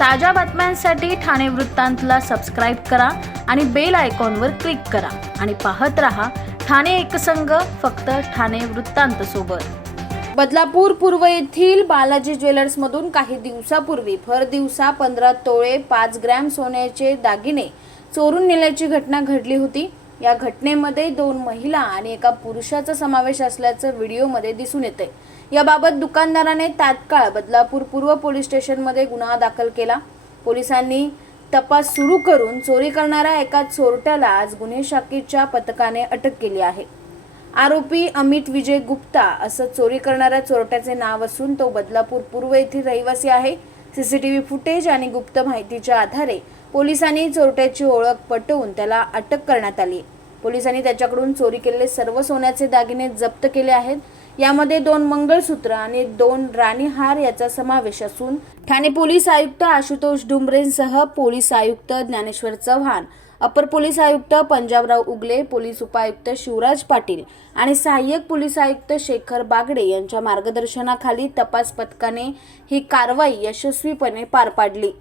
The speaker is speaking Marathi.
ताज्या बातम्यांसाठी ठाणे वृत्तांतला सबस्क्राईब करा आणि बेल आयकॉनवर क्लिक करा. आणि पाहत रहा ठाणे एकसंघ फक्त ठाणे वृत्तांत सोबत. बदलापूर पूर्व येथील बालाजी ज्वेलर्समधून काही दिवसापूर्वी भर दिवसा पंधरा तोळे पाच ग्रॅम सोन्याचे दागिने चोरून नेल्याची घटना घडली होती. या घटनेमध्ये दोन महिला आणि एका पुरुषाचा समावेश असल्याचं व्हिडिओमध्ये दिसून येते याबाबत दुकानदाराने तात्काळ बदलापूर पूर्व पोलीस स्टेशनमध्ये गुन्हा दाखल केला. पोलिसांनी तपास सुरू करून चोरी करणाऱ्या एका चोरट्याला आज गुन्हे शाखेच्या पथकाने अटक केली आहे. आरोपी अमित विजय गुप्ता असं चोरी करणाऱ्या चोरट्याचे नाव असून तो बदलापूर पूर्व येथील रहिवासी आहे. सीसीटीव्ही फुटेज आणि गुप्त माहितीच्या आधारे पोलिसांनी चोरट्याची ओळख पटवून त्याला अटक करण्यात आली. पोलिसांनी त्याच्याकडून चोरी केलेले सर्व सोन्याचे दागिने जप्त केले आहेत. यामध्ये दोन मंगळसूत्र आणि दोन राणीहार याचा समावेश असून ठाणे पोलीस आयुक्त आशुतोष डुंबरेंसह पोलीस आयुक्त ज्ञानेश्वर चव्हाण अपर पोलीस आयुक्त पंजाबराव उगले पोलीस उपायुक्त शिवराज पाटील आणि सहाय्यक पोलीस आयुक्त शेखर बागडे यांच्या मार्गदर्शनाखाली तपास पथकाने ही कारवाई यशस्वीपणे पार पाडली.